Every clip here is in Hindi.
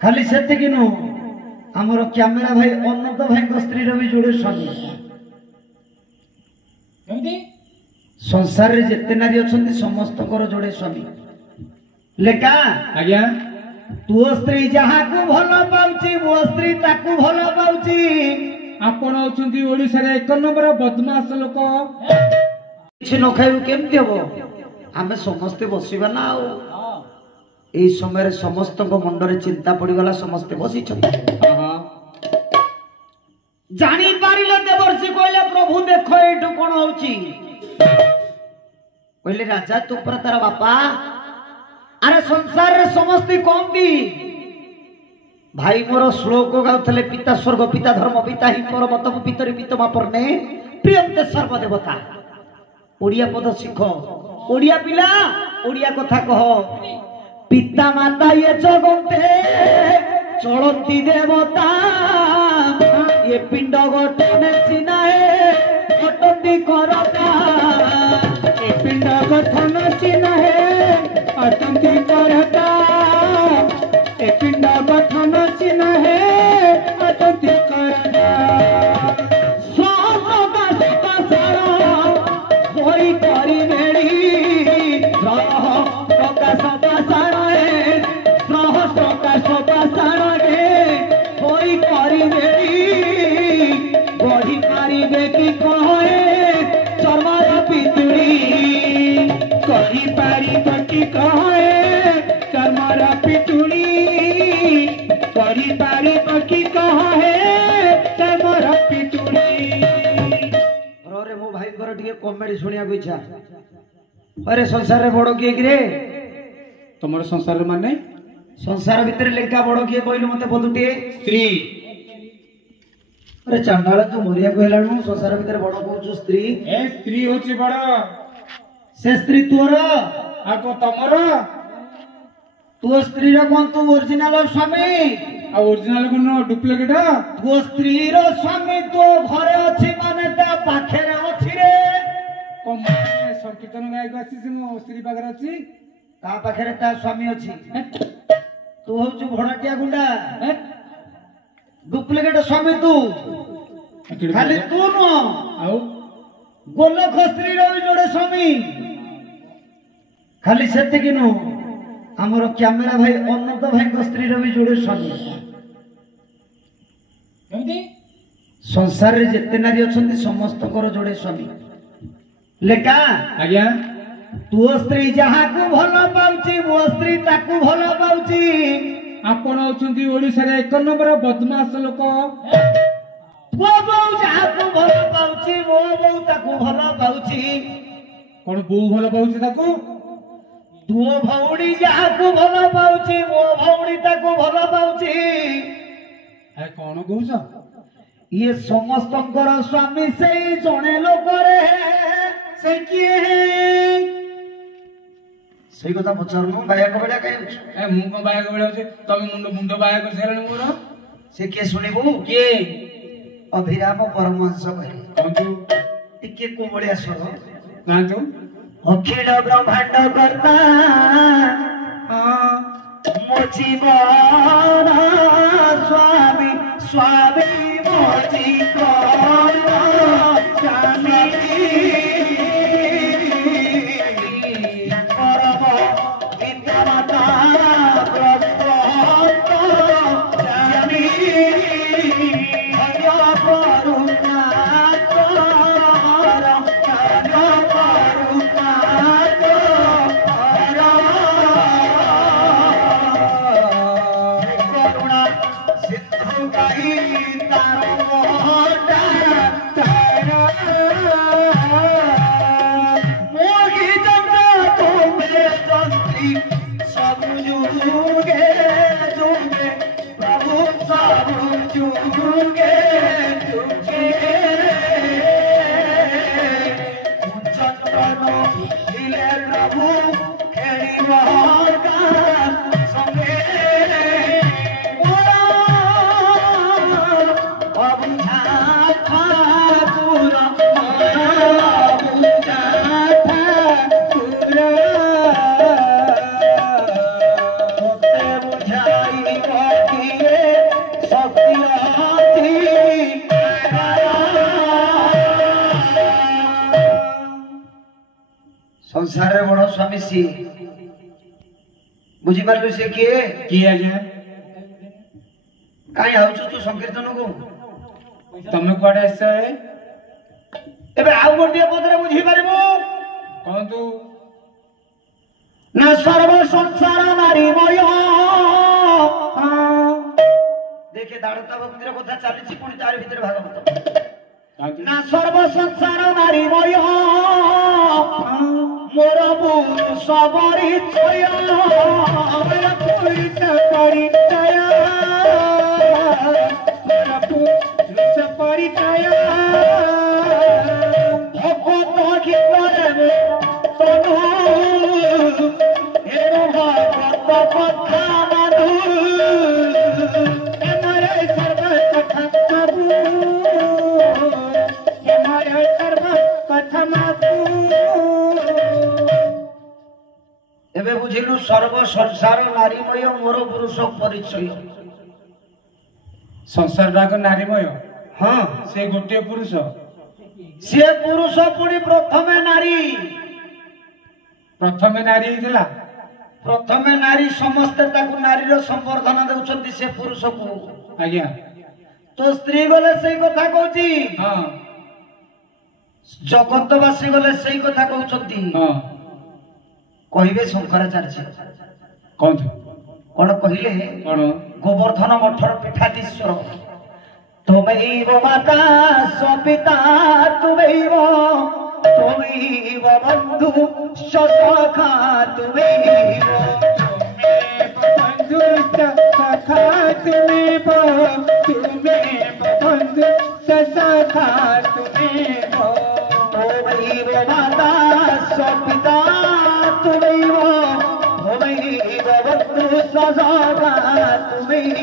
खाली से नुह आमर कैमेरा भाई अनंत भाई स्त्री भी जोड़े स्वामी संसार रे जिते नारी अच्छा समस्त जोड़े स्वामी लेका आज्ञा तु स्त्री जहाँ को भल पाउची मो स्त्री ताकू भल पाउची आपण होचंती ओडिसा रे एक नंबर बदमाश लोक किछ न खाइबु केमति हबो आमे समस्त बसिबा ना ए समय रे समस्त मुंडरे चिंता पड़ी गला समस्त बसी जानी पारिले देवर्षि कहले प्रभु देखो एठु कोन होउची कहले राजा तू पर तार बापा अरे संसार रे समस्त कोंती भाई मोर श्लोक गाउथले पिता स्वर्ग पिता धर्म पिता ही परमतम पितरी पितमा परने प्रियंते सर्वदेवता ओडिया पद शिख ओडिया पिला ओडिया कथा कह पिता माता ये जगते चलती देवता ये पिंड गठन चिन्हे अटंती करता ए पिंड गठन चिन्हे अटंती करता ए पिंड गठन चिन्हे अटंती करता होई करी मेरी रह प्रकाश पाषाणे रह प्रकाश पाषाणे होई करी मेरी बढ़ी पारिबे कि कहे चर्मार पितुड़ी करी पारिब कि कहे चर्मार पितुड़ी करी पारिब कि कहे चर्मार पितुड़ी अरे मो भाई घर टिके कॉमेडी सुनिया को इच्छा अरे संसार रे बड़ किए रे तुमर संसार माने संसार भीतर लेखा बड़ किए कहलु मते बदुटे स्त्री अरे चांडाळ तू मरिया को हेलाणु संसार भीतर बड़ कहू स्त्री ए स्त्री होची बड़ से स्त्री तोर आको तमर तो स्त्री रो कोन तू ओरिजिनल स्वामी आ ओरिजिनल कोन डुप्लीकेट तो स्त्री रो स्वामी तो घरे अछि माने ता पाखे रे अछि रे कम संकीर्तन गायक आसी से स्त्री पाखर अछि ता पाखे रे ता स्वामी अछि तू होछु भड़ाटिया गुंडा डुप्लीकेट स्वामी तू खाली तू न आउ गोलख स्त्री रो जोड़े स्वामी खाली से नु आमर कैमेरा भाई अनंत भाई स्त्री भी जोड़े स्वामी संसार रे जिते नारी अच्छा समस्त जोड़े स्वामी लेका आज्ञा तु स्त्री जहाँ को भल पाउची मो स्त्री ताकू भल पाउची आपण होचंती ओडिसा रे एक नंबर बदमाश लोक मो बहू जहाँ को भल पाउची मो बहू ताकू भल पाउची कोन बहू भल पाउची ताकू तु भौणी जहाँ को भल पाउची मो भौणी ताकू भल पाउची ए कोन कहूछ ये समस्त स्वामी से जने लोक रे से किए है सही कथा पचारनु बाया कबडा काई ए मु को बाया को बेला होचे तमे मुंडो मुंडो बाया कर सेरन मोर से के सुनिबु के अभिराम परमहंस कहे कोंतु टिके कोमळिया स्वर ना तू अखिल ब्रह्मांड कर्ता मो जीवन स्वामी स्वामी मो जीवन स्वामी परम विद्यामाता प्रभुत स्वामी धन्य करुणा स्वामी सी बुझी पारलु से किए किए आज्ञा काई आउछु तू संकीर्तन को तमे कुआडे आस एबे आउ गोटे पदरे बुझी पारिबो कहतु ना सर्व संसार नारीमय देखे दाड़ता भक्तिर कथा चलीछि पुणी तार भितर भागवत ना सर्व संसार नारीमय मोर पुरुष परिचय मोर पुरुष परिचय मोर पुरुष परिचय भगवत गीतरे तनु हे भगवत कथा मधु हमारे सर्व कथा प्रभु हमारे सर्व कथा मधु एबे बुझिलु सर्व संसार नारीमय मोर पुरुष परिचय संसार डाक नारीमय हाँ से गोटे पुरुष से पुरुष पुणी प्रथमे नारी प्रथमे नारी ହେଇଥିଲା प्रथमे नारी समस्ते ताकू नारीर संवर्धन देउछंती से पुरुष को आज्ञा तो स्त्री गले सही कथा कहूची हां जगतवासी गले सही कथा कहउछंती हां कहिबे शंकराचार्य कौन थे कोन कहिले कौन गोवर्धन मठर पीठाधीश्वर तुमैव माता स्वपिता तुमैव तुमैव बंधु सखा तुमैव बंधु सखा तुमेव तुमेव बंधु सखा तुमेव तुमैव माता स्वपिता तुमैव तुमैव बंधु सखा तुमैव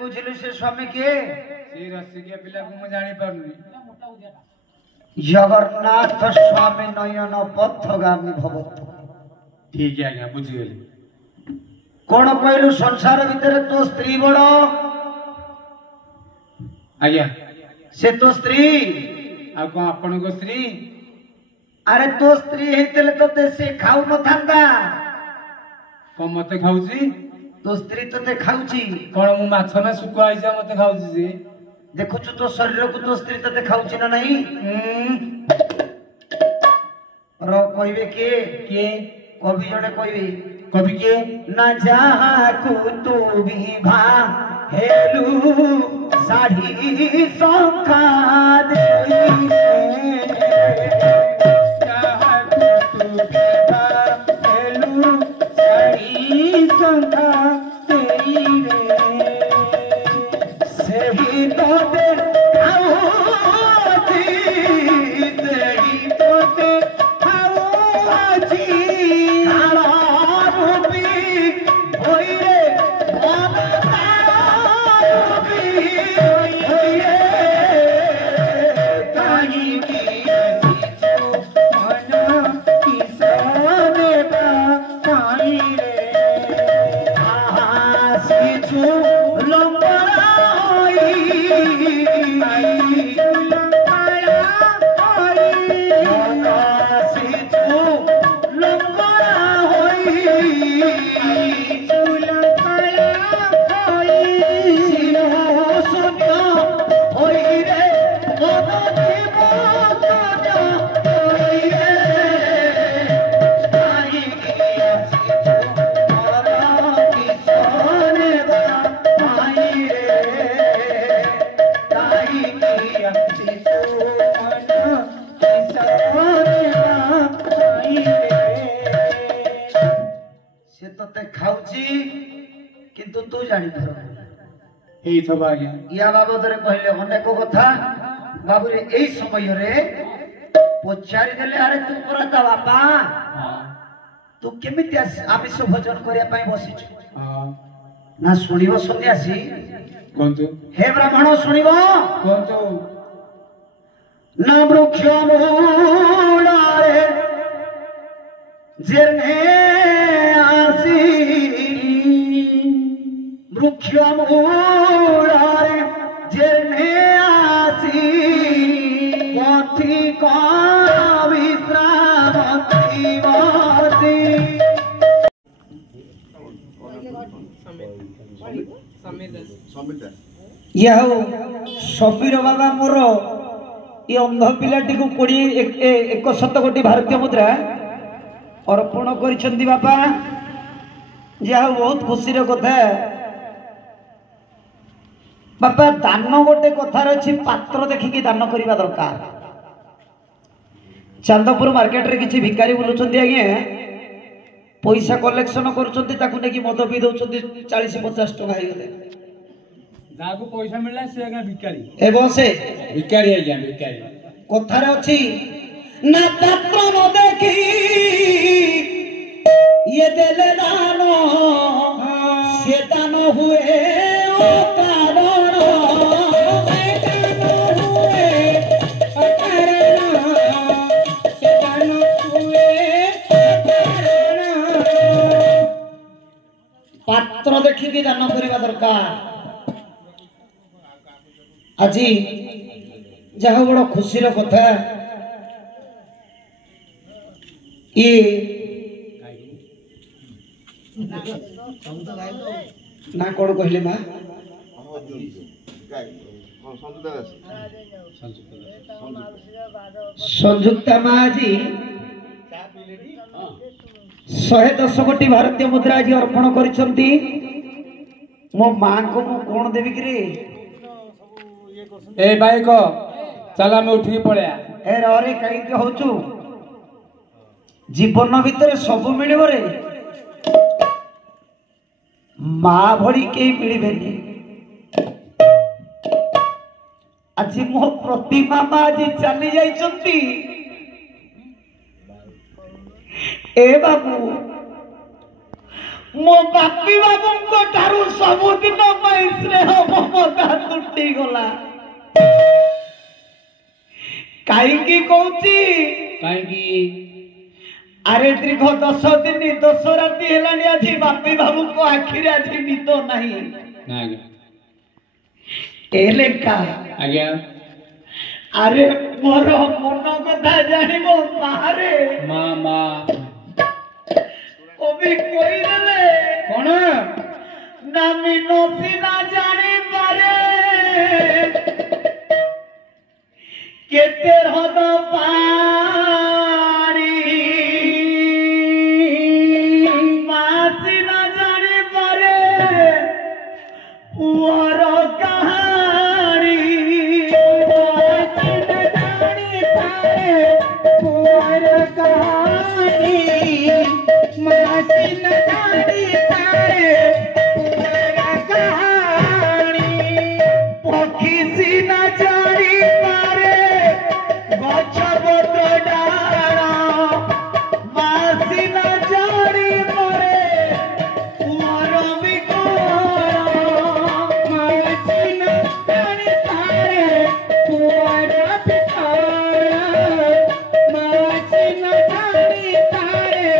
बुझिलु से स्वामी के से रसिकिया पिला को मैं जानि पारुनी जगन्नाथ स्वामी नयन पथगामी भवत ठीक है आज्ञा बुझी गेली कोन कहलु संसार भीतर तो स्त्री बड़ आज्ञा से तो स्त्री आ को आपण को स्त्री अरे तो स्त्री हेतले तो ते से खाऊ न थांदा को मते खाउची तो स्त्री तो खाऊची कोन मु माछ ना सुकुआ आइजा मते खाउची जे देखु तो शरीर को तो स्त्री तो खाऊची ना नहीं रो कहबे के कवि जड़े कहबे कवि के ना जहा को तू विभा हेलु साड़ी संखा दे जहा को तू विभा हेलु साड़ी संखा तेरी रे सही तो दे खाऊची सही तो दे खाऊची खाला रूपी होई रे मन रूपी होई रे काई की मन किसने काई रे सिचु लंबराई सिचु लंबरा होई शून्य होई रे मन जीव होई रे काई की किसने आई रे काई की से तो खाऊची टाणी धर ଏଇ ଥବ ଆଜ୍ଞା या बाबद रे कहले अनेक कथा बाबू रे एई समय रे पचारि देले अरे तू परा ता बापा तू केमिति आमिष भोजन करिया पई बसिछु ना सुनिबो सन्यासी କୁହନ୍ତୁ हे ब्राह्मण सुनिबो କୁହନ୍ତୁ ना वृक्ष मूलारे जेरने आसी वृक्ष मूलारे जेरने आसी पथी का विश्रामती वासी यह सबीर बाबा मोर ये अंध पिलाटी को 100 कोटी भारतीय मुद्रा अर्पण करिसेंती बापा यह बहुत खुशी कथा बापा दान गोटे कथार अच्छी पात्र देखिकी दान करने दरकार चांदपुर मार्केट रे किसी भिकारी बुलुचंती आज्ञा पैसा कलेक्शन करुचंती ताकू नेकी मद पी दउचंती 40-50 टका हेगले ଯାହାକୁ ପଇସା ମିଳିଲା ସେ ଆଜ୍ଞା ଭିକାରୀ ଏବଂ ସେ ଭିକାରୀ ଆଜ୍ଞା ଭିକାରୀ कथार अच्छी ना पात्र न देखी ये देले दान से दान हुए अकारण से दान हुए अकारण से दान हुए अकारण पात्र देखिकी दान करवा दरकार आज जहाँ बड़ खुशी कथा ये ना कौन कहले माँ संयुक्ता माँ जी 110 कोटी भारतीय मुद्रा आज अर्पण करिसेंती मो माँ को मु कौन देवी कि रे ए भाई को चल आम उठी पड़िया ए रे कहीं होचु जीवन भितर सब मिलिब रे माँ भरी कई मिलबेनी आज मो प्रतिमा माँ आज चली जाइछंती ए बाबू मो बापी बाबू को ठारू सबुदिन स्नेह ममता तुटी गला कहीं अरे दीर्घ 10 दिन 10 राति हेलानी आज बापी बाबू को आखिर आज निद नहीं आज्ञा अरे मोर मन कथा जानिबो मारे मामा कवि कोई देले कौन ना मिनोसी ना जानी पारे केते हद पानी मासी ना जानी पारे पुअर कहानी मासी ना जानी पारे पुअर कहानी मासी न जानी पारे पुअर कहानी पक्षी सी न जानी पारे गछ बत डाला मासी न जानी पारे पुअर विकार मासी न जानी पारे पुअर विकार मासी न जानी पारे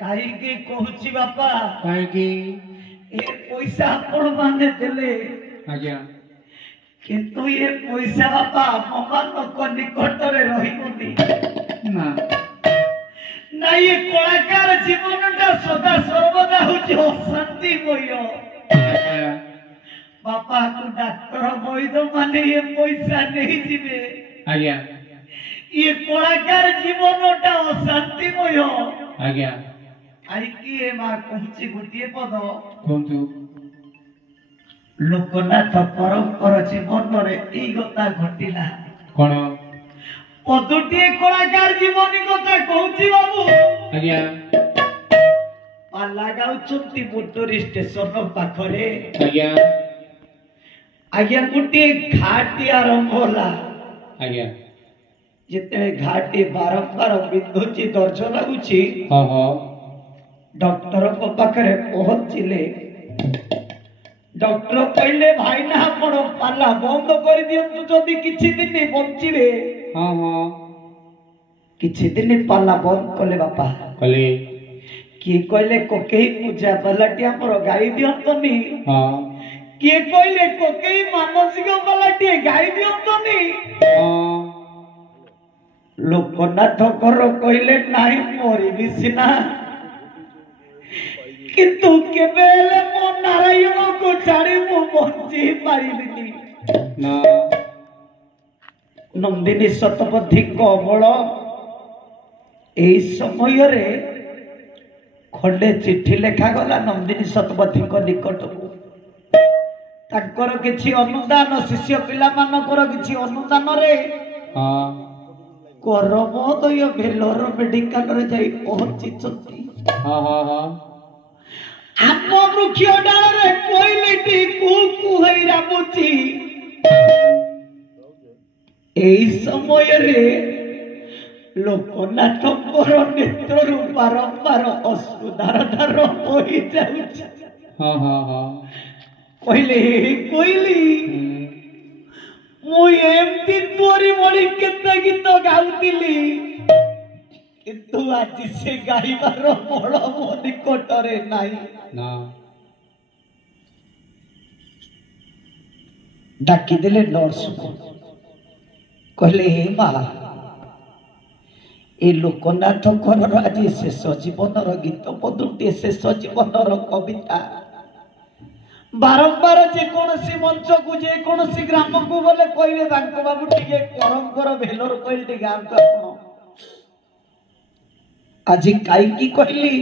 कहीं कहूची बापा कहीं पैसा आपण माने देले आज्ञा किंतु ये पैसा बापा ममानक निकट रे रहिबोनी ना ना ये कलाकार जीवनटा सदा सर्वदा होची अशांति बयो बापा को डॉक्टर वैद माने ये पैसा नहीं जीवे आज्ञा ये कलाकार जीवनटा अशांतिमय आज्ञा कहीं माँ कहूची गोटे पद कहतु लोकनाथ परंपर जीवन गता घटिला कौन पदुटी कलाकार जीवन कथा कहूची बाबू आज्ञा पाला गाउछंती मोटरी स्टेशन पाखरे आज्ञा आज्ञा गोटे घाटी आरंभ होला आज्ञा जिते घाटी बारंबार बिंदुची दर्ज लगुची हाँ हाँ डॉक्टर को पाखरे पहुंचिले डॉक्टर कहले भाई ना आपण पाला बंद कर दियंतु जदि किछि दिन बंचिबे हाँ हाँ किछि दिन पाला बंद कले बापा कले किए कहले कोकेई पूजा बालाटी हमर गाई दियंतनी हाँ किए कहले कोकेई मानसिक बालाटी गाई दियंतनी हाँ लोकनाथ कर कहले नाही मोरी बिसिना किंतु केबेले मो नारायण को छाड़ी मो बंची पारिबिनी ना नंदिनी शतपथी कमल एई समय रे खंडे चिट्ठी लेखा गला नंदिनी शतपथी को निकट को ताकर किछि अनुदान शिष्य पिला मानकर किछि अनुदान रे हाँ करमोदय भेलोर मेडिकल रे जाई पहुंची छथि हाँ हाँ हाँ आम वृक्ष डाल रे कोइलेटी कु कु हेई रामुची एई समय रे लोकनाथଙ୍କର नेत्रରୁ ବାରମ୍ବାର ଅଶ୍ରୁଧାର ଧାର ବହି ଯାଉଛି हाँ हाँ हाँ କହିଲେ କହିଲି ମୁଁ ଏମିତି ତୋରି ଭଳି କେତେ ଗୀତ ଗାଉଥିଲି କିନ୍ତୁ ଆଜି ସେ ଗାଇବାର ବଳ ମୋ ନିକଟରେ ନାହିଁ ना ଡାକିଦେଲେ ନର୍ସକୁ କହିଲେ ହେ ମା ए लोकनाथଙ୍କର ଆଜି ଶେଷ ଜୀବନର ଗୀତ ପଦୁଟି ଶେଷ ଜୀବନର କବିତା ବାରମ୍ବାର ଯେକୌଣସି ମଞ୍ଚକୁ ଯେକୌଣସି ଗ୍ରାମକୁ ଗଲେ କହିବେ ତାଙ୍କ ବାବୁ ଟିକେ କରଙ୍କର ଭେଲର କହିଲେ ଟିକେ ଗାଆନ୍ତୁ ଆପଣ ଆଜି କାହିଁକି କହିଲି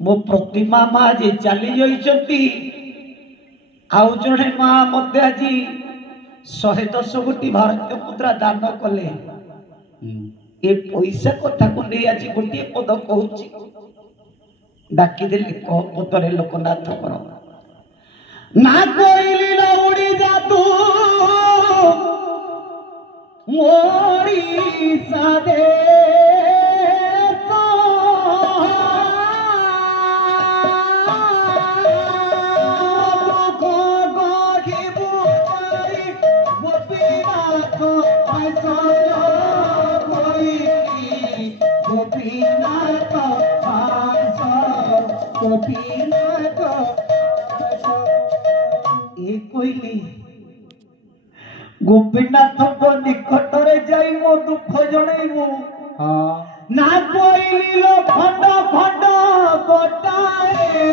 ମୋ ପ୍ରତିମା ମା ଯେ ଚାଲି ଯାଇଛନ୍ତି ଆଉ ଜଣେ ମା ମୋତେ ଆଜି 110 କୋଟି ଭାରତୀୟ ମୁଦ୍ରା ଦାନ କଲେ ए पैसा कथा को नहीं आज गोटे पद कहूँ डाकिदेली कह पदरे लोकनाथ कर ना कहली लौड़ी जातु मोरी सादे गोपीनाथ निकटरे जाई मो दुख जणैबू ना कोइली लो खंड खंड गोटाए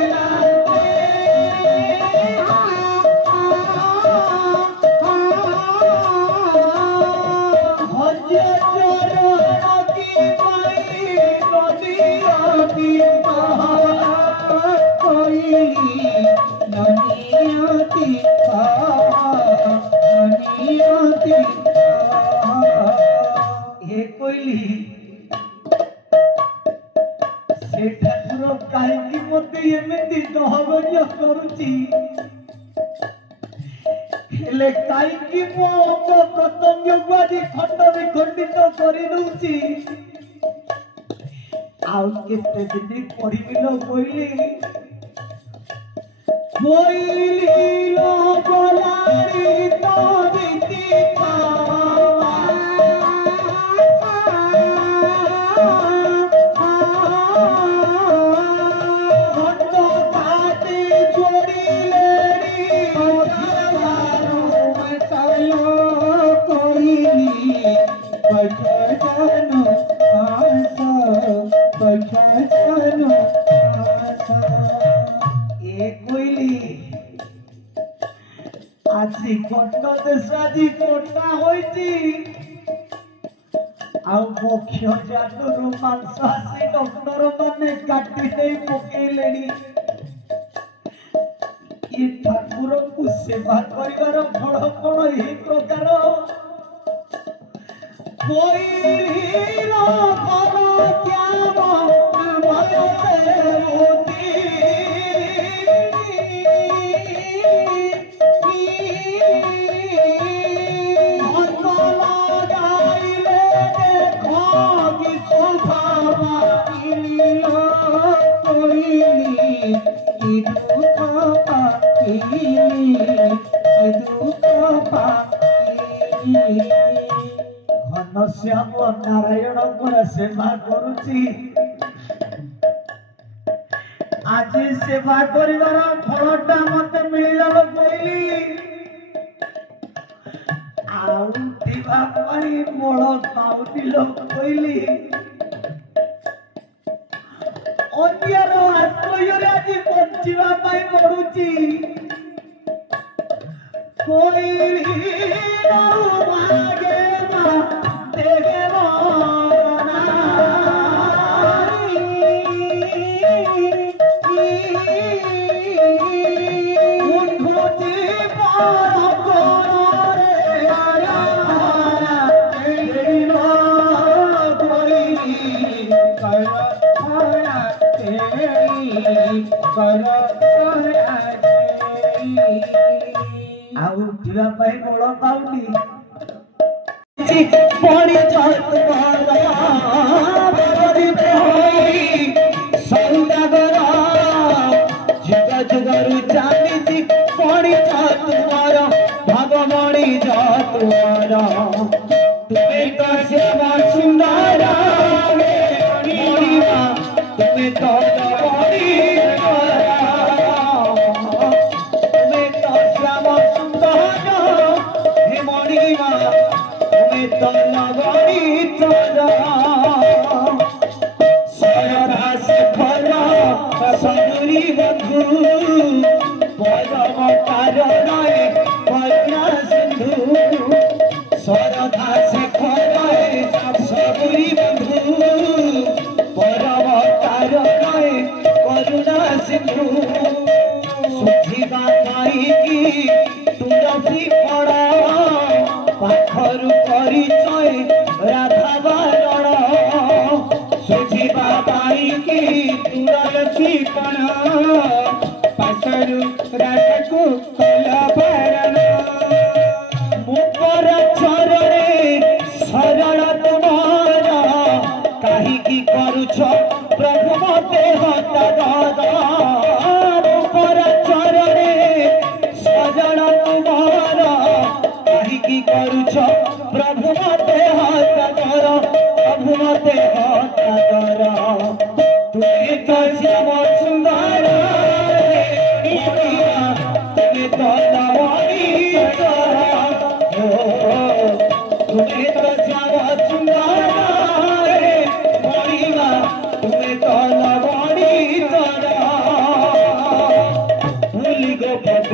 ठाकुर को सेवा कर फल कौन यही प्रकार कोई श्याम नारायण सेवा करुची आज सेवा करिवार फलटा मते मिलिला कहली आउठिबा पाई बळ पाउटिल कहली अन्यर आश्रयरे आज बंचिबा पाई पडुची कहली मागे मा देगे आउठिबा पाई बळ पाउनी पड़ी जात सौदागर जुग जुगरु चालीची पड़ी जात भगवानी जात तुम्हें तो सेवा सुंदर तुम्हें तो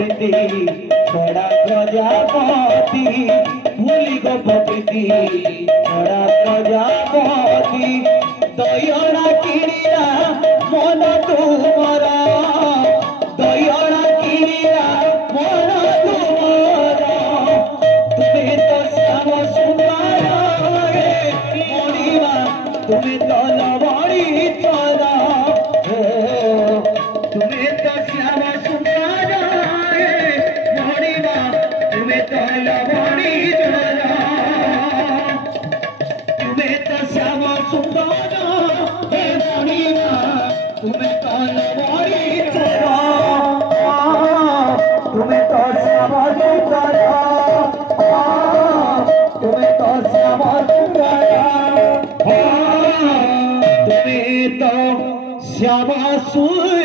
बड़ा प्रजापति भूली गोपति बड़ा प्रजापति दयना किरिया मन तुमरा दयना किरिया मन तुमरा तुम्हें तो श्याम सुंदर मणिमा तुम्हें तो लवणी चरा तुम्हें तो श्याम सुंदर तुम्हें तो लवणी चरा तुम्हें तो श्याम सुंदर मणिमा तुम्हें तो लवणी चरा तुम्हें तो श्याम सुंदर तुम्हें तो श्याम सुंदर तुम्हें तो श्याम सुंदर